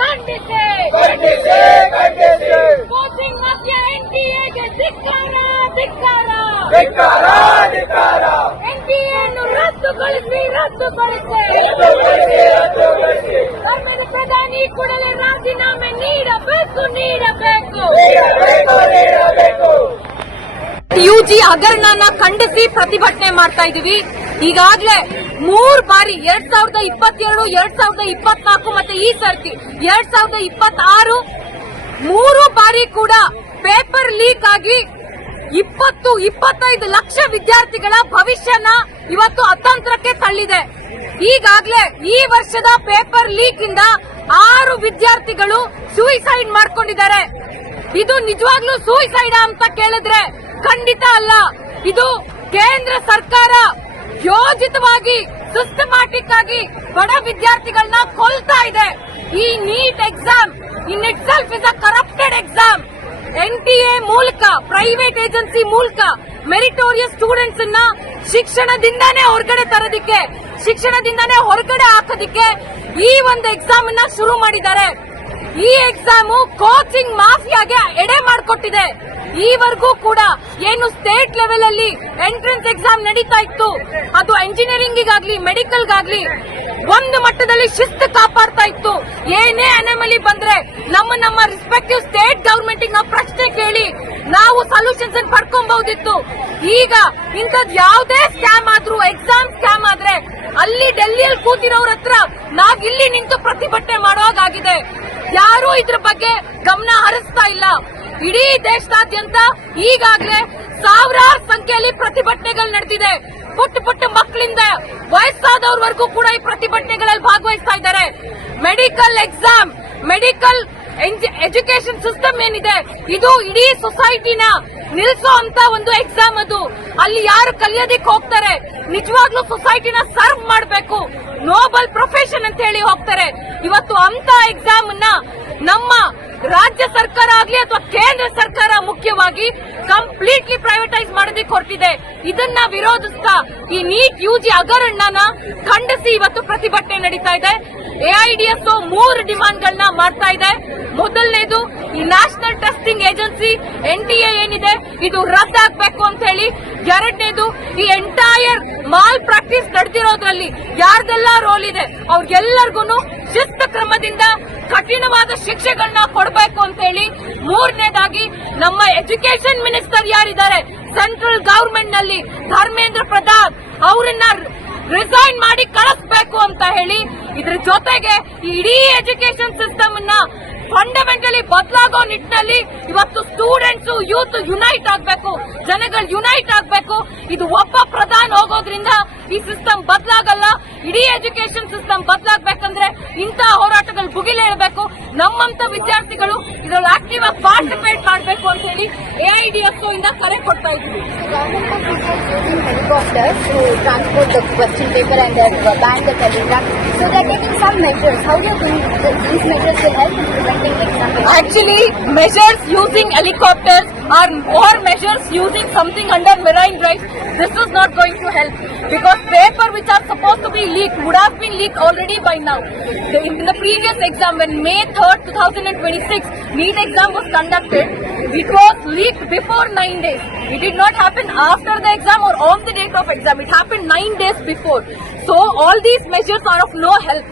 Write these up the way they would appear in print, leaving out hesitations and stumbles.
ಖಂಡಿಸಿ coaching mafia ಎನ್ಟಿಎಗೆ ಧಿಕ್ಕಾರ ಎನ್ಟಿಎಯನ್ನು ರದ್ದುಗೊಳಿಸಿ ಧರ್ಮದ ಪ್ರಧಾನಿ ಕೂಡಲೇ ರಾಜೀನಾಮೆ ನೀಡಬೇಕು ಯುಜಿ ಹಗರಣನ ಖಂಡಿಸಿ ಪ್ರತಿಭಟನೆ ಮಾಡ್ತಾ ಇದೀವಿ. ಈಗಾಗಲೇ 3 ಬಾರಿ 2022, 2024 ಮತ್ತೆ ಈ ಸರ್ತಿ 2026 3 ಬಾರಿ ಕೂಡ ಪೇಪರ್ ಲೀಕ್ ಆಗಿ 20-25 ಲಕ್ಷ ವಿದ್ಯಾರ್ಥಿಗಳ ಭವಿಷ್ಯನ ಇವತ್ತು ಅತಂತ್ರಕ್ಕೆ ತಳ್ಳಿದೆ. ಈಗಾಗಲೇ ಈ ವರ್ಷದ ಪೇಪರ್ ಲೀಕ್ ಇಂದ 6 ವಿದ್ಯಾರ್ಥಿಗಳು ಸೂಯಿಸೈಡ್ ಮಾಡ್ಕೊಂಡಿದ್ದಾರೆ. ಇದು ನಿಜವಾಗ್ಲೂ ಸೂಯಿಸೈಡ್ ಅಂತ ಕೇಳಿದ್ರೆ ಖಂಡಿತ ಅಲ್ಲ. ಇದು ಕೇಂದ್ರ ಸರ್ಕಾರ ಯೋಜಿತವಾಗಿ ಸಿಸ್ಟಮ್ಯಾಟಿಕ್ ಆಗಿ ಬಡ ವಿದ್ಯಾರ್ಥಿಗಳನ್ನ ಕೊಲ್ತಾ ಇದೆ. ಈ NEET exam in it self is a corrupted exam. NTA ಮೂಲಕ, ಪ್ರೈವೇಟ್ ಏಜೆನ್ಸಿ ಮೂಲಕ ಮೆರಿಟೋರಿಯಸ್ ಸ್ಟೂಡೆಂಟ್ಸ್ ಅನ್ನ ಶಿಕ್ಷಣದಿಂದಾನೇ ಹೊರಗಡೆ ಹಾಕೋದಿಕ್ಕೆ ಈ ಒಂದು ಎಕ್ಸಾಮ್ ಅನ್ನ ಶುರು ಮಾಡಿದ್ದಾರೆ. ಈ ಎಕ್ಸಾಮ್ ಕೋಚಿಂಗ್ ಮಾಫಿಯಾಗೆ ಎಡೆ ಮಾಡಿಕೊಟ್ಟಿದೆ. ಈವರೆಗೂ ಕೂಡ ಏನು ಸ್ಟೇಟ್ ಲೆವೆಲ್ ಅಲ್ಲಿ ಎಂಟ್ರೆನ್ಸ್ ಎಕ್ಸಾಮ್ ನಡೀತಾ ಇತ್ತು, ಅದು ಎಂಜಿನಿಯರಿಂಗ್ ಮೆಡಿಕಲ್ಗಾಗ್ಲಿ ಒಂದು ಮಟ್ಟದಲ್ಲಿ ಶಿಸ್ತು ಕಾಪಾಡ್ತಾ ಇತ್ತು. ಏನೇ ಅನಾಮಲಿ ಬಂದ್ರೆ ನಮ್ಮ ರೆಸ್ಪೆಕ್ಟಿವ್ ಸ್ಟೇಟ್ ಗವರ್ಮೆಂಟ್ ನಾವು ಪ್ರಶ್ನೆ ಕೇಳಿ ನಾವು ಸೊಲ್ಯೂಷನ್ಸ್ ಅನ್ನು ಪಡ್ಕೊಬಹುದಿತ್ತು. ಈಗ ಇಂಥದ್ ಯಾವುದೇ ಸ್ಕ್ಯಾಮ್ ಆದ್ರೂ, ಎಕ್ಸಾಮ್ ಸ್ಕ್ಯಾಮ್ ಆದ್ರೆ ಅಲ್ಲಿ ಡೆಲ್ಲಿಯಲ್ಲಿ ಕೂತಿರೋರ ಹತ್ರ ನಾವ್ ಇಲ್ಲಿ ನಿಂತು ಪ್ರತಿಭಟನೆ ಮಾಡುವಾಗಿದೆ. ಯಾರೂ ಇದ್ರ ಬಗ್ಗೆ ಗಮನ ಹರಿಸ್ತಾ ಇಲ್ಲ. ಇಡೀ ದೇಶದಾದ್ಯಂತ ಈಗಾಗಲೇ ಸಾವಿರಾರು ಸಂಖ್ಯೆಯಲ್ಲಿ ಪ್ರತಿಭಟನೆಗಳು ನಡೆದಿದೆ. ಪುಟ್ಟ ಮಕ್ಕಳಿಂದ ವಯಸ್ಸಾದವರವರೆಗೂ ಕೂಡ ಈ ಪ್ರತಿಭಟನೆಗಳಲ್ಲಿ ಭಾಗವಹಿಸ್ತಾ ಇದ್ದಾರೆ. Medical exam, medical education system ಏನಿದೆ, ಇದು ಇಡೀ ಸೊಸೈಟಿನ ನಿಲ್ಲಿಸೋ ಅಂತ ಒಂದು ಎಕ್ಸಾಮ್. ಅದು ಅಲ್ಲಿ ಯಾರು ಕಲಿಯೋದಿಕ್ ಹೋಗ್ತಾರೆ, ನಿಜವಾಗ್ಲೂ ಸೊಸೈಟಿನ ಸರ್ವ್ ಮಾಡಬೇಕು, ನೋಬಲ್ ಪ್ರೊಫೆಷನ್ ಅಂತ ಹೇಳಿ ಹೋಗ್ತಾರೆ. ಇವತ್ತು ಅಂತ ಎಕ್ಸಾಮ್ ಅನ್ನ ನಮ್ಮ ರಾಜ್ಯ ಸರ್ಕಾರ ಆಗ್ಲಿ ಅಥವಾ ಕೇಂದ್ರ ಸರ್ಕಾರ ಮುಖ್ಯವಾಗಿ ಕಂಪ್ಲೀಟ್ಲಿ ಪ್ರೈವೇಟೈಸ್ ಮಾಡೋದಕ್ಕೆ ಹೊರಟಿದೆ. ಇದನ್ನ ವಿರೋಧಿಸ್ತಾ ಈ ನೀಟ್ ಯುಜಿ ಹಗರಣನ ಖಂಡಿಸಿ ಇವತ್ತು ಪ್ರತಿಭಟನೆ ನಡೀತಾ ಇದೆ. ಎಐಡಿಎಸ್ಒ 3 ಡಿಮಾಂಡ್ಗಳನ್ನ ಮಾಡ್ತಾ ಇದೆ. ಮೊದಲನೇದು, ಈ ನ್ಯಾಷನಲ್ ಟೆಸ್ಟಿಂಗ್ ಏಜೆನ್ಸಿ ಎನ್ಟಿಎ ಏನಿದೆ ಇದು ರದ್ದಾಗಬೇಕು ಅಂತ ಹೇಳಿ. ಎರಡನೇದು, ಈ ಎಂಟೈರ್ ಮಾಲ್ ಪ್ರಾಕ್ಟೀಸ್ ನಡೆದಿರೋದ್ರಲ್ಲಿ ಯಾರ್ದೆಲ್ಲ ರೋಲ್ ಇದೆ ಅವ್ರಿಗೆಲ್ಲರಿಗೂ ಶಿಸ್ತು ಕ್ರಮದಿಂದ ಕಠಿಣವಾದ ಶಿಕ್ಷೆಗಳನ್ನ ಕೊಡಬೇಕು ಅಂತ ಹೇಳಿ. ಮೂರನೇದಾಗಿ, ನಮ್ಮ ಎಜುಕೇಶನ್ ಮಿನಿಸ್ಟರ್ ಯಾರಿದ್ದಾರೆ ಸೆಂಟ್ರಲ್ ಗವರ್ಮೆಂಟ್ ನಲ್ಲಿ, ಧರ್ಮೇಂದ್ರ ಪ್ರಧಾನ್, ಅವರನ್ನ ರಿಸೈನ್ ಮಾಡಿ ಕಳಿಸಬೇಕು ಅಂತ ಹೇಳಿ. ಇದ್ರ ಜೊತೆಗೆ ಇಡೀ ಎಜುಕೇಶನ್ ಸಿಸ್ಟಮ್ ಅನ್ನ ಫಂಡಮೆಂಟಲಿ ಬದಲಾಗೋ ನಿಟ್ಟಿನಲ್ಲಿ ಇವತ್ತು ಸ್ಟೂಡೆಂಟ್ಸ್, ಯೂತ್ ಯುನೈಟ್ ಆಗಬೇಕು, ಜನಗಳು ಯುನೈಟ್ ಆಗಬೇಕು. ಇದು ಒಬ್ಬ ಪ್ರಧಾನ ಹೋಗೋದ್ರಿಂದ ಈ ಸಿಸ್ಟಮ್ ಬದಲಾಗಲ್ಲ. ಇಡೀ ಎಜುಕೇಶನ್ ಸಿಸ್ಟಮ್ ಬದಲಾಗಬೇಕಂದ್ರೆ ಇಂತಹ ಹೋರಾಟಗಳು ಭುಗಿಲೇಳಬೇಕು. ನಮ್ಮಂತ ವಿದ್ಯಾರ್ಥಿಗಳು ಇದರಲ್ಲಿ ಆಕ್ಟಿವ್ ಆಗಿ ಪಾರ್ಟಿಸಿಪೇಟ್ ಮಾಡಬೇಕು ಅಂತ ಹೇಳಿ ಎಐಡಿಎಸ್ಒ ಇಂದ ಕರೆ ಕೊಡ್ತಾ ಇದ್ದೀವಿ. Transport the question paper and they have banned the telegram. So they are taking some measures. How do you think these measures will help in preventing exam? Actually, measures using helicopters or more measures using something under marine drive, this is not going to help, because paper which are supposed to be leaked would have been leaked already by now. In the previous exam, when May 3rd, 2026 NEET exam was conducted, it was leaked before 9 days. It did not happen after the exam or on the date of exam. It happened 9 days before. So all these measures are of no help.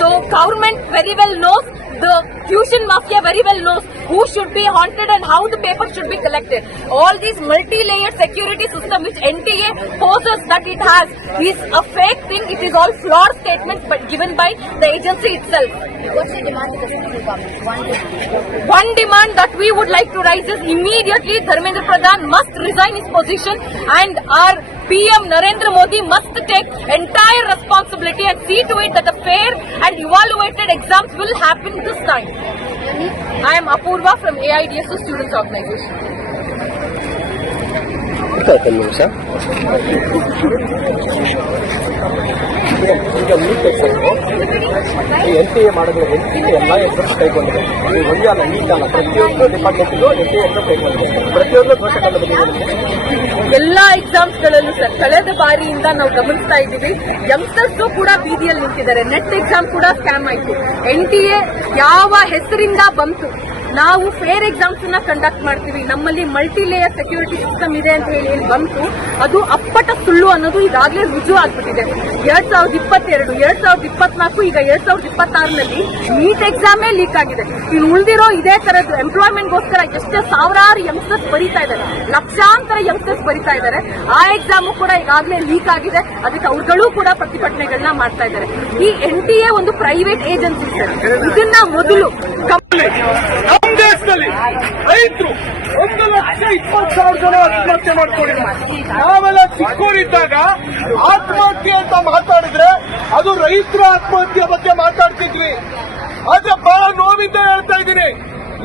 So government very well knows, the tuition mafia very well knows who should be haunted and how the paper should be collected. All these multi-layered security system which NTA poses that it has is a fake thing. It is all flawed statements but given by the agency itself. What's the demand of the central government? One demand that we would like to raise is immediately Dharmendra Pradhan must resign his position and our PM Narendra Modi must take entire responsibility and see to it that the fair and evaluated exams will happen this time. I am Apurva from AIDSO Students Organization. ಆಗ್ತಾ ಇತ್ತು ನೀವು sir ಈಗ NEET exam NTA ಮಾಡಿದ್ರೆ NTA ಎಲ್ಲ exams ಕೈಗೊಂಡಿದೆ ನೀವು ಒಂದೇ ಅಲ್ಲ ನೀಟ್ ಅಲ್ಲ ಪ್ರತಿಯೊಂದು ಡಿಪಾರ್ಟ್ಮೆಂಟ್ಗೂ NTA ಎಕ್ಸಾಮ್ ಕೈಗೊಂಡಿದೆ ಪ್ರತಿಯೊಂದು ದೋಷ ಎಲ್ಲಾ ಎಕ್ಸಾಮ್ಸ್ ಗಳಲ್ಲೂ ಸರ್ ಕಳೆದ ಬಾರಿಯಿಂದ ನಾವು ಗಮನಿಸ್ತಾ ಇದ್ದೀವಿ ಯಂಗ್ಸ್ಟರ್ಸ್ ಕೂಡ ಬೀದಿಯಲ್ಲಿ ನಿಂತಿದ್ದಾರೆ. ನೆಟ್ ಎಕ್ಸಾಮ್ ಕೂಡ ಸ್ಕ್ಯಾಮ್ ಆಯಿತು. NTA ಯಾವ ಹೆಸರಿಂದ ಬಂತು? ನಾವು ಫೇರ್ ಎಕ್ಸಾಮ್ಸ್ ಅನ್ನ ಕಂಡಕ್ಟ್ ಮಾಡ್ತೀವಿ, ನಮ್ಮಲ್ಲಿ ಮಲ್ಟಿ ಲೇಯರ್ ಸೆಕ್ಯೂರಿಟಿ ಸಿಸ್ಟಮ್ ಇದೆ ಅಂತ ಹೇಳಿ ಏನ್ ಬಂತು ಅದು ಅಪ್ಪಟ ಸುಳ್ಳು ಅನ್ನೋದು ಈಗಾಗಲೇ ರುಜು ಆಗ್ಬಿಟ್ಟಿದೆ. 2022, 2024, ಈಗ 2026ನಲ್ಲಿ ನೀಟ್ ಎಕ್ಸಾಮೇ ಲೀಕ್ ಆಗಿದೆ. ಇನ್ನು ಉಳಿದಿರೋ ಇದೇ ತರದ್ದು ಎಂಪ್ಲಾಯ್ಮೆಂಟ್ಗೋಸ್ಕರ ಎಷ್ಟೇ ಸಾವಿರಾರು ಯಂಗ್ಸ್ಟರ್ಸ್ ಬರೀತಾ ಇದ್ದಾರೆ, ಲಕ್ಷಾಂತರ ಯಂಗ್ಸ್ಟರ್ಸ್ ಬರೀತಾ ಇದ್ದಾರೆ. ಆ ಎಕ್ಸಾಮು ಕೂಡ ಈಗಾಗಲೇ ಲೀಕ್ ಆಗಿದೆ. ಅದಕ್ಕೆ ಅವ್ರುಗಳು ಕೂಡ ಪ್ರತಿಭಟನೆಗಳನ್ನ ಮಾಡ್ತಾ ಇದ್ದಾರೆ. ಈ NTA ಒಂದು ಪ್ರೈವೇಟ್ ಏಜೆನ್ಸಿ ಸರ್. ಇದನ್ನ ಮೊದಲು ನಮ್ಮ ದೇಶದಲ್ಲಿ ರೈತರು 1,20,000 ಜನ ಆತ್ಮಹತ್ಯೆ ಮಾಡ್ಕೊಂಡಿದ್ದಾರೆ. ನಾವೆಲ್ಲ ಚಿಕ್ಕೋರಿದ್ದಾಗ ಆತ್ಮಹತ್ಯೆ ಅಂತ ಮಾತಾಡಿದ್ರೆ ಅದು ರೈತರ ಆತ್ಮಹತ್ಯೆ ಬಗ್ಗೆ ಮಾತಾಡ್ತಿದ್ವಿ. ಆದ್ರೆ ಬಹಳ ನೋವಿಂದ ಹೇಳ್ತಾ ಇದ್ದೀನಿ,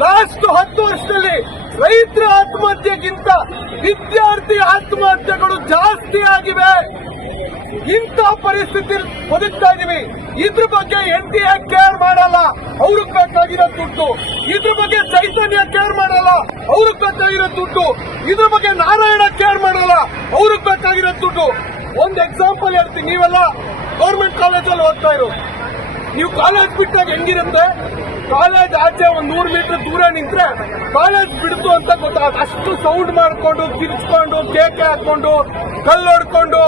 ಲಾಸ್ಟ್ 10 ವರ್ಷದಲ್ಲಿ ರೈತರ ಆತ್ಮಹತ್ಯೆಗಿಂತ ವಿದ್ಯಾರ್ಥಿ ಆತ್ಮಹತ್ಯೆಗಳು ಜಾಸ್ತಿ ಆಗಿವೆ. ಇಂಥ ಪರಿಸ್ಥಿತಿ ಬದುಕ್ತಾ ಇದೀವಿ. ಇದ್ರ ಬಗ್ಗೆ NTA ಕೇರ್ ಮಾಡಲ್ಲ, ಅವ್ರಿಗೆ ಬೇಕಾಗಿರೋ ದುಡ್ಡು. ಇದ್ರ ಬಗ್ಗೆ ಚೈತನ್ಯ ಕೇರ್ ಮಾಡಲ್ಲ, ಅವ್ರಿಗೆ ಬೇಕಾಗಿರೋ ದುಡ್ಡು. ಇದ್ರ ಬಗ್ಗೆ ನಾರಾಯಣ ಕೇರ್ ಮಾಡಲ್ಲ, ಅವ್ರಿಗೆ ಬೇಕಾಗಿರೋ ದುಡ್ಡು. ಒಂದು ಎಕ್ಸಾಂಪಲ್ ಹೇಳ್ತೀನಿ. ನೀವೆಲ್ಲ ಗೌರ್ಮೆಂಟ್ ಕಾಲೇಜಲ್ಲಿ ಓದ್ತಾ ಇರೋ, ನೀವು ಕಾಲೇಜ್ ಬಿಟ್ಟಾಗ ಹೆಂಗಿರುತ್ತೆ? ಕಾಲೇಜ್ ಆಚೆ 100 ಮೀಟರ್ ದೂರ ನಿಂತ್ರೆ ಕಾಲೇಜ್ ಬಿಡ್ತು ಅಂತ ಗೊತ್ತಾಗ ಅಷ್ಟು ಸೌಂಡ್ ಮಾಡ್ಕೊಂಡು ಕಿರ್ಚ್ಕೊಂಡು ಕೇಕೆ ಹಾಕೊಂಡು ಕಲ್ಲೊಡ್ಕೊಂಡು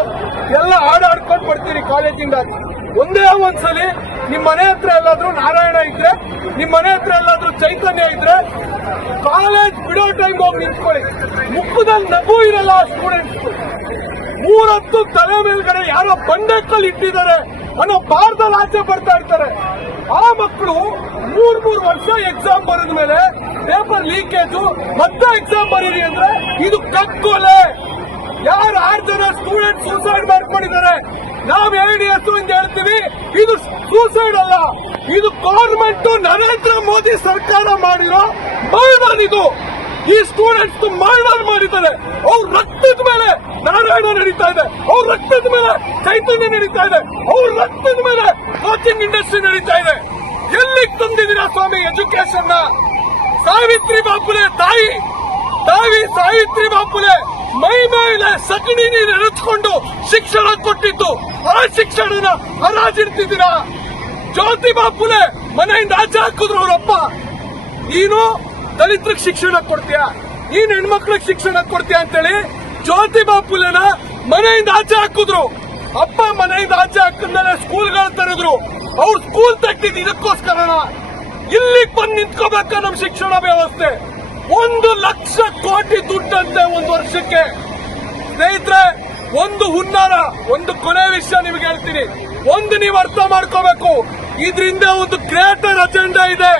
ಎಲ್ಲ ಹಾಡಾಡ್ಕೊಂಡು ಬರ್ತೀರಿ ಕಾಲೇಜಿಂದ. ಒಂದೇ ಒಂದ್ಸಲಿ ನಿಮ್ ಮನೆ ಹತ್ರ ಎಲ್ಲಾದ್ರೂ ನಾರಾಯಣ ಇದ್ರೆ, ನಿಮ್ ಮನೆ ಹತ್ರ ಎಲ್ಲಾದ್ರೂ ಚೈತನ್ಯ ಇದ್ರೆ ಕಾಲೇಜ್ ಬಿಡೋ ಟೈಮ್ ಹೋಗಿ ನಿಂತ್ಕೊಳ್ಳಿ. ಮುಖದಲ್ಲಿ ನಗು ಇರಲ್ಲ ಸ್ಟೂಡೆಂಟ್ಸ್. 3 ಹೊತ್ತು ತಲೆ ಮೇಲ್ಗಡೆ ಯಾರೋ ಬಂಡೆಕಲ್ಲಿ ಇಟ್ಟಿದ್ದಾರೆ ಅನ್ನೋ ಭಾರದಲ್ಲಿ ಆಚೆ ಬರ್ತಾ ಇರ್ತಾರೆ. ಆ ಮಕ್ಕಳು 3 ವರ್ಷ ಎಕ್ಸಾಮ್ ಬರೆದ ಮೇಲೆ ಪೇಪರ್ ಲೀಕೇಜು ಮತ್ತೆ ಎಕ್ಸಾಮ್ ಬರೀರಿ ಅಂದ್ರೆ ಇದು ಕಗ್ಗೊಲೆ. ಯಾರು 6 ಜನ ಸ್ಟೂಡೆಂಟ್ ಸೂಸೈಡ್ ಮಾಡ್ಕೊಂಡಿದ್ದಾರೆ. ನಾವು ADS ಇಂದ ಹೇಳ್ತೀವಿ, ಇದು ಸೂಸೈಡ್ ಅಲ್ಲ, ಇದು ಗವರ್ಮೆಂಟ್ ನರೇಂದ್ರ ಮೋದಿ ಸರ್ಕಾರ ಮಾಡಿರೋ ಮರ್ಡರ್. ಇದು ಈ ಸ್ಟೂಡೆಂಟ್ಸ್ ಮರ್ಡರ್ ಮಾಡಿದ್ದಾರೆ. ಅವ್ರ ರಕ್ತದ ಮೇಲೆ ನಾರಾಯಣ ನಡೀತಾ ಇದೆ, ಅವ್ರ ರಕ್ತದ ಮೇಲೆ ಚೈತನ್ಯ ನಡೀತಾ ಇದೆ, ಅವ್ರ ರಕ್ತದ ಮೇಲೆ ಕೋಚಿಂಗ್ ಇಂಡಸ್ಟ್ರಿ ನಡೀತಾ ಇದೆ. ಎಲ್ಲಿಗೆ ತಂದಿದ್ದೀರಾ ಸ್ವಾಮಿ ಎಜುಕೇಶನ್ ನ? ಸಾವಿತ್ರಿ ಬಾಪುಲೆ ತಾಯಿ ಸಾವಿತ್ರಿ ಬಾಪುಲೆ ಮೈ ಮೇಲೆ ಸಗಣಿ ನೀರು ಎರೆಚ್ಕೊಂಡು ಶಿಕ್ಷಣ ಕೊಟ್ಟಿದ್ದು, ಆ ಶಿಕ್ಷಣನ ಹರಾಜಿಡ್ತಿದ್ದೀರಾ. ಜ್ಯೋತಿ ಬಾಪುಲೆ ಮನೆಯಿಂದ ಆಚೆ ಹಾಕಿದ್ರು ಅವರಪ್ಪ. ನೀನು ದಲಿತರಿಗೆ ಶಿಕ್ಷಣ ಕೊಡ್ತೀಯಾ, ನೀನ್ ಹೆಣ್ಮಕ್ಳಿಗೆ ಶಿಕ್ಷಣ ಕೊಡ್ತೀಯ ಅಂತೇಳಿ ಜ್ಯೋತಿ ಬಾಪುಲೆನ ಮನೆಯಿಂದ ಆಚೆ ಹಾಕಿದ್ರು. ಅಪ್ಪ ಮನೆಯಿಂದ ಆಚೆ ಹಾಕಿದ್ಮೇಲೆ ಸ್ಕೂಲ್ಗಳು ತೆರೆದ್ರು. ಅವ್ರು ಸ್ಕೂಲ್ ತೆಗ್ದಿದ್ದು ಇದಕ್ಕೋಸ್ಕರನ. ಇಲ್ಲಿಗೆ ಬಂದು ನಿಂತ್ಕೋಬೇಕ ನಮ್ ಶಿಕ್ಷಣ ವ್ಯವಸ್ಥೆ. 1,00,000 ಕೋಟಿ ದುಡ್ಡಂತೆ ಒಂದು ವರ್ಷಕ್ಕೆ. ಸ್ನೇಹಿತರೆ, ಒಂದು ಹುನ್ನಾರ, ಒಂದು ಕೊನೆ ವಿಷಯ ನಿಮ್ಗೆ ಹೇಳ್ತೀನಿ. ಒಂದು ನೀವು ಅರ್ಥ ಮಾಡ್ಕೋಬೇಕು, ಇದ್ರಿಂದ ಒಂದು ಗ್ರೇಟರ್ ಅಜೆಂಡಾ ಇದೆ.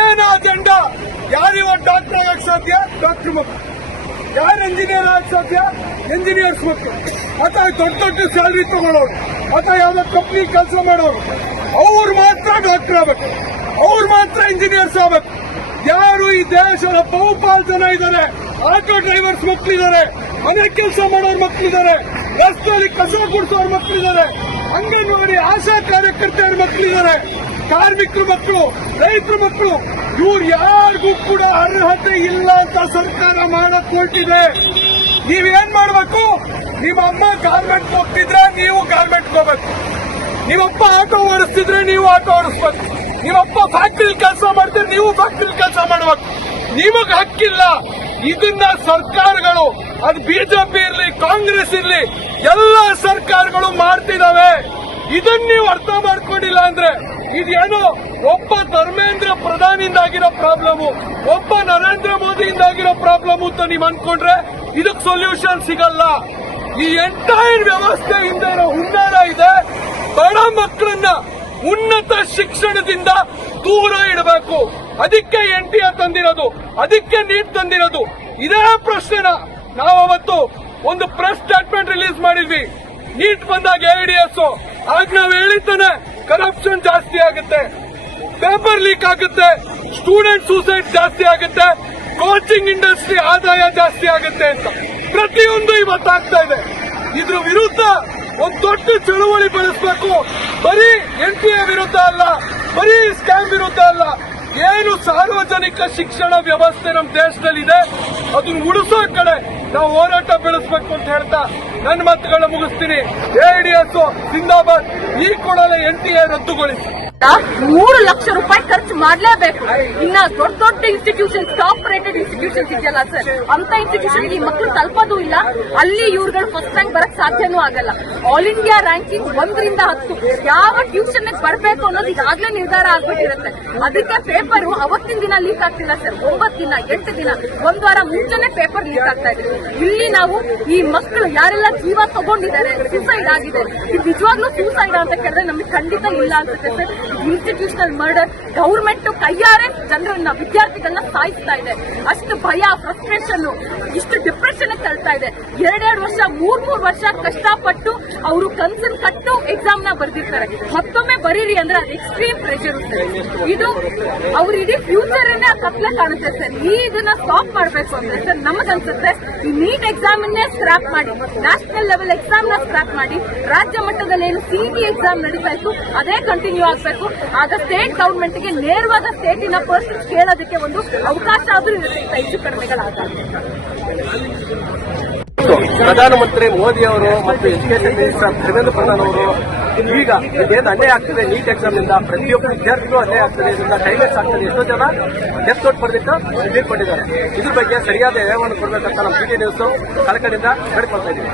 ಏನು ಅಜೆಂಡಾ? ಯಾರಿವ ಡಾಕ್ಟರ್ ಆಗಕ್ಕೆ ಸಾಧ್ಯ? ಡಾಕ್ಟರ್ ಮಕ್ಕಳು. ಯಾರು ಇಂಜಿನಿಯರ್ ಆಗಕ್ಕೆ ಸಾಧ್ಯ? ಇಂಜಿನಿಯರ್ಸ್ ಮಕ್ಕಳು. ಅಥವಾ ದೊಡ್ಡ ಸ್ಯಾಲರಿ ತಗೊಳ್ಳೋರು, ಅಥವಾ ಯಾವ್ದೋ ಕಂಪ್ನಿ ಕೆಲಸ ಮಾಡೋರು, ಅವ್ರು ಮಾತ್ರ ಡಾಕ್ಟರ್ ಆಗ್ಬೇಕು, ಅವ್ರು ಮಾತ್ರ ಇಂಜಿನಿಯರ್ಸ್ ಆಗ್ಬೇಕು. ಯಾರು ಈ ದೇಶದ ಬಹುಪಾಲು ಜನ ಇದ್ದಾರೆ, ಆಟೋ ಡ್ರೈವರ್ಸ್ ಮಕ್ಕಳಿದ್ದಾರೆ, ಮನೆ ಕೆಲಸ ಮಾಡೋರ್ ಮಕ್ಕಳಿದ್ದಾರೆ, ರಸ್ತೆಯಲ್ಲಿ ಕಸ ಗುಡಿಸೋರ್ ಮಕ್ಕಳಿದ್ದಾರೆ, ಅಂಗನವಾಡಿ ಆಶಾ ಕಾರ್ಯಕರ್ತೆಯರ ಮಕ್ಕಳಿದ್ದಾರೆ, ಕಾರ್ಮಿಕರ ಮಕ್ಕಳು, ರೈತರ ಮಕ್ಕಳು. ಇವ್ರು ಯಾರಿಗೂ ಕೂಡ ಅರ್ಹತೆ ಇಲ್ಲ ಅಂತ ಸರ್ಕಾರ ಮಾಡಕ್ ಹೊರಟಿದೆ. ನೀವೇನ್ ಮಾಡ್ಬೇಕು? ನಿಮ್ಮ ಅಮ್ಮ ಗಾರ್ಮೆಂಟ್ ಹೋಗ್ತಿದ್ರೆ ನೀವು ಗಾರ್ಮೆಂಟ್ ಹೋಗ್ಬೇಕು. ನಿಮ್ಮಪ್ಪ ಆಟೋ ಓಡಿಸ್ತಿದ್ರೆ ನೀವು ಆಟೋ ಓಡಿಸ್ಬೇಕು. ನಿಮ್ಮಪ್ಪ ಫ್ಯಾಕ್ಟ್ರಿ ಕೆಲಸ ಮಾಡ್ತಿದ್ರೆ ನೀವು ಫ್ಯಾಕ್ಟ್ರಿ ಕೆಲಸ ಮಾಡ್ಬೇಕು. ನಿಮಗ್ ಹಕ್ಕಿಲ್ಲ. ಇದನ್ನ ಸರ್ಕಾರಗಳು, ಅದು ಬಿಜೆಪಿ ಇರ್ಲಿ ಕಾಂಗ್ರೆಸ್ ಇರ್ಲಿ, ಎಲ್ಲ ಸರ್ಕಾರಗಳು ಮಾಡ್ತಿದಾವೆ. ಇದನ್ನ ನೀವು ಅರ್ಥ ಮಾಡ್ಕೊಂಡಿಲ್ಲ ಅಂದ್ರೆ ಇದೇನೋ ಒಬ್ಬ ಧರ್ಮೇಂದ್ರ ಪ್ರಧಾನಿಯಿಂದಾಗಿರೋ ಪ್ರಾಬ್ಲಮ್, ಒಬ್ಬ ನರೇಂದ್ರ ಮೋದಿಯಿಂದಾಗಿರೋ ಪ್ರಾಬ್ಲಮ್ ಅಂತ ನೀವು ಅನ್ಕೊಂಡ್ರೆ ಇದಕ್ಕೆ ಸೊಲ್ಯೂಷನ್ ಸಿಗಲ್ಲ. ಈ ಎಂಟೈರ್ ವ್ಯವಸ್ಥೆಯಿಂದ ಹುನ್ನಾರ ಇದೆ. ಬಡ ಮಕ್ಕಳನ್ನ ಉನ್ನತ ಶಿಕ್ಷಣದಿಂದ ದೂರ ಇಡಬೇಕು. ಅದಕ್ಕೆ NTA ತಂದಿರೋದು, ಅದಕ್ಕೆ ನೀಟ್ ತಂದಿರೋದು. ಇದೇ ಪ್ರಶ್ನೆನ ನಾವು ಅವತ್ತು ಒಂದು ಪ್ರೆಸ್ ಸ್ಟೇಟ್ಮೆಂಟ್ ರಿಲೀಸ್ ಮಾಡಿದ್ವಿ. ನೀಟ್ ಬಂದಾಗ ADS ಆಗ ನಾವು ಹೇಳಿದ್ದಾನೆ ಕರಪ್ಷನ್ ಜಾಸ್ತಿ ಆಗುತ್ತೆ, ಪೇಪರ್ ಲೀಕ್ ಆಗುತ್ತೆ, ಸ್ಟೂಡೆಂಟ್ ಸೂಸೈಡ್ ಜಾಸ್ತಿ ಆಗುತ್ತೆ, ಕೋಚಿಂಗ್ ಇಂಡಸ್ಟ್ರಿ ಆದಾಯ ಜಾಸ್ತಿ ಆಗುತ್ತೆ ಅಂತ. ಪ್ರತಿಯೊಂದು ಇವತ್ತಾಗ್ತಾ ಇದೆ. ಇದ್ರ ವಿರುದ್ಧ ಒಂದು ದೊಡ್ಡ ಚಳುವಳಿ ಬೆಳೆಸಬೇಕು. ಬರೀ NTA ವಿರುದ್ಧ ಅಲ್ಲ, ಬರೀ ಸ್ಕ್ಯಾಮ್ ವಿರುದ್ಧ ಅಲ್ಲ, ಏನು ಸಾರ್ವಜನಿಕ ಶಿಕ್ಷಣ ವ್ಯವಸ್ಥೆ ನಮ್ಮ ದೇಶದಲ್ಲಿದೆ ಅದನ್ನ ಉಳಿಸೋ ಕಡೆ ನಾವು ಹೋರಾಟ ಬೆಳೆಸಬೇಕು ಅಂತ ಹೇಳ್ತಾ ನನ್ನ ಮಾತುಗಳನ್ನ ಮುಗಿಸ್ತೀನಿ. AIDS ಜಿಂದಾಬಾದ್. ಈ ಕೂಡಲೇ NTA ರದ್ದುಗೊಳಿಸಿ. 3 ಲಕ್ಷ ರೂಪಾಯಿ ಖರ್ಚು ಮಾಡಲೇಬೇಕು. ಇನ್ನ ದೊಡ್ಡ ದೊಡ್ಡ ಇನ್ಸ್ಟಿಟ್ಯೂಷನ್ಸ್, ಟಾಪ್ ರೇಟೆಡ್ ಇನ್ಸ್ಟಿಟ್ಯೂಷನ್ಸ್ ಇದೆಯಲ್ಲ ಸರ್, ಅಂತ ಇನ್ಸ್ಟಿಟ್ಯೂಷನ್ ಈ ಮಕ್ಕಳು ತಲುಪೋದು ಇಲ್ಲ. ಅಲ್ಲಿ ಇವ್ರುಗಳು ಫಸ್ಟ್ ರ್ಯಾಂಕ್ ಬರಕ್ ಸಾಧ್ಯನೂ ಆಗಲ್ಲ. ಆಲ್ ಇಂಡಿಯಾ ರ್ಯಾಂಕಿಂಗ್ 1 ರಿಂದ 10 ಯಾವ ಟ್ಯೂಷನ್ ಬರಬೇಕು ಅನ್ನೋದು ಈಗಾಗಲೇ ನಿರ್ಧಾರ ಆಗ್ಬಿಟ್ಟಿರುತ್ತೆ. ಅದಕ್ಕೆ ಪೇಪರ್ ಅವತ್ತಿನ ದಿನ ಲೀಕ್ ಆಗ್ತಿಲ್ಲ ಸರ್, 9 ದಿನ 8 ದಿನ 1 ವಾರ ಮುಂಚೆನೆ ಪೇಪರ್ ಲೀಕ್ ಆಗ್ತಾ ಇದೆ. ಇಲ್ಲಿ ನಾವು ಈ ಮಕ್ಕಳು ಯಾರೆಲ್ಲ ಜೀವ ತಗೊಂಡಿದ್ದಾರೆ, ಸೂಸೈಡ್ ಆಗಿದೆ, ಇದು ನಿಜವಾಗ್ಲೂ ಸೂಸೈಡ್ ಅಂತ ಕೇಳಿದ್ರೆ ನಮಗೆ ಖಂಡಿತ ಇಲ್ಲ ಅನ್ಸುತ್ತೆ ಸರ್. ಇನ್ಸ್ಟಿಟ್ಯೂಷನಲ್ ಮರ್ಡರ್, ಗವರ್ಮೆಂಟ್ ಕೈಯಾರೆ ಜನರನ್ನ, ವಿದ್ಯಾರ್ಥಿಗಳನ್ನ ಸಾಯಿಸ್ತಾ ಇದೆ. ಅಷ್ಟು ಭಯ, ಫ್ರಸ್ಟ್ರೇಷನ್, ಇಷ್ಟು ಡಿಪ್ರೆಷನ್ ತಳ್ತಾ ಇದೆ. 2 ವರ್ಷ 3 ವರ್ಷ ಕಷ್ಟಪಟ್ಟು ಅವರು ಕನ್ಸನ್ ಕಟ್ಟು ಎಕ್ಸಾಮ್ ನ ಬರ್ದಿರ್ತಾರೆ. ಮತ್ತೊಮ್ಮೆ ಬರೀರಿ ಅಂದ್ರೆ ಅದು ಎಕ್ಸ್ಟ್ರೀಮ್ ಪ್ರೆಷರ್. ಇದು ಅವ್ರ ಇಡೀ ಫ್ಯೂಚರ್ ಕತ್ಲೆ ಕಾಣುತ್ತೆ ಸರ್. ಇದನ್ನ ಸ್ಟಾಪ್ ಮಾಡಬೇಕು ಅಂದ್ರೆ ಸರ್ ನಮಗನ್ಸುತ್ತೆ ಈ ನೀಟ್ ಎಕ್ಸಾಮ್ ಅನ್ನೇ ಸ್ಕ್ರಾಪ್ ಮಾಡಿ, ನ್ಯಾಷನಲ್ ಲೆವೆಲ್ ಎಕ್ಸಾಮ್ ನ ಸ್ಕ್ರಾಪ್ ಮಾಡಿ, ರಾಜ್ಯ ಮಟ್ಟದಲ್ಲಿ ಏನು CET ಎಕ್ಸಾಮ್ ನಡೀತಾ ಇತ್ತು ಅದೇ ಕಂಟಿನ್ಯೂ ಆಗಬೇಕು. ಆಗ ಸ್ಟೇಟ್ ಗವರ್ಮೆಂಟ್ ಗೆ ನೇರವಾದ ಸ್ಟೇಟಿನ ಪರ್ಸನ್ಸ್ ಕೇಳೋದಕ್ಕೆ ಒಂದು ಅವಕಾಶ ಆದ್ರೂ ಇರುತ್ತೆ ಹೆಚ್ಚು ಕಡಿಮೆಗಳಾದಾಗ. ಪ್ರಧಾನಮಂತ್ರಿ ಮೋದಿ ಅವರು ಮತ್ತು ಎಜುಕೇಶನ್ ಮಿನಿಸ್ಟರ್ ಧರ್ಮೇಂದ್ರ ಪ್ರಧಾನ್ ಅವರು ಈಗ ಇದೇನು ಅನ್ಯಾಯ ಆಗ್ತದೆ ನೀಟ್ ಎಕ್ಸಾಮ್ ನಿಂದ ಪ್ರತಿಯೊಬ್ಬ ವಿದ್ಯಾರ್ಥಿಗೂ ಅನ್ಯಾಯ ಆಗ್ತದೆ, ಇದರಿಂದ ಟೈಮ್ಲೆಸ್ ಆಗ್ತದೆ. ಎಷ್ಟೋ ಜನ ಡೆತ್ ನೋಟ್ ಬರೆದಿಟ್ಟು ತೀರ್ಕೊಂಡಿದ್ದಾರೆ. ಇದ್ರ ಬಗ್ಗೆ ಸರಿಯಾದ ನ್ಯಾಯವನ್ನು ಕೊಡಬೇಕಂತ ನಮ್ಮ PT ನ್ಯೂಸ್ ಕಳಕಳಿಂದ ಬೇಡಿಕೊಳ್ತಾ ಇದ್ದೀವಿ.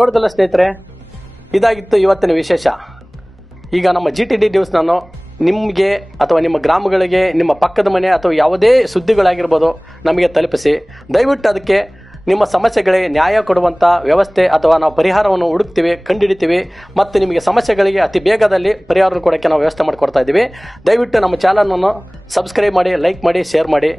ನೋಡಿದಲ್ಲ ಸ್ನೇಹಿತರೆ, ಇದಾಗಿತ್ತು ಇವತ್ತಿನ ವಿಶೇಷ. ಈಗ ನಮ್ಮ GTD ನ್ಯೂಸ್ ನಾನು ನಿಮಗೆ ಅಥವಾ ನಿಮ್ಮ ಗ್ರಾಮಗಳಿಗೆ, ನಿಮ್ಮ ಪಕ್ಕದ ಮನೆ ಅಥವಾ ಯಾವುದೇ ಸುದ್ದಿಗಳಾಗಿರ್ಬೋದು ನಮಗೆ ತಲುಪಿಸಿ. ದಯವಿಟ್ಟು ಅದಕ್ಕೆ ನಿಮ್ಮ ಸಮಸ್ಯೆಗಳಿಗೆ ನ್ಯಾಯ ಕೊಡುವಂಥ ವ್ಯವಸ್ಥೆ ಅಥವಾ ನಾವು ಪರಿಹಾರವನ್ನು ಹುಡುಕ್ತೀವಿ, ಕಂಡುಹಿಡಿತೀವಿ ಮತ್ತು ನಿಮಗೆ ಸಮಸ್ಯೆಗಳಿಗೆ ಅತಿ ಬೇಗದಲ್ಲಿ ಪರಿಹಾರ ಕೊಡೋಕ್ಕೆ ನಾವು ವ್ಯವಸ್ಥೆ ಮಾಡಿಕೊಡ್ತಾ ಇದ್ದೀವಿ. ದಯವಿಟ್ಟು ನಮ್ಮ ಚಾನಲನ್ನು ಸಬ್ಸ್ಕ್ರೈಬ್ ಮಾಡಿ, ಲೈಕ್ ಮಾಡಿ, ಶೇರ್ ಮಾಡಿ.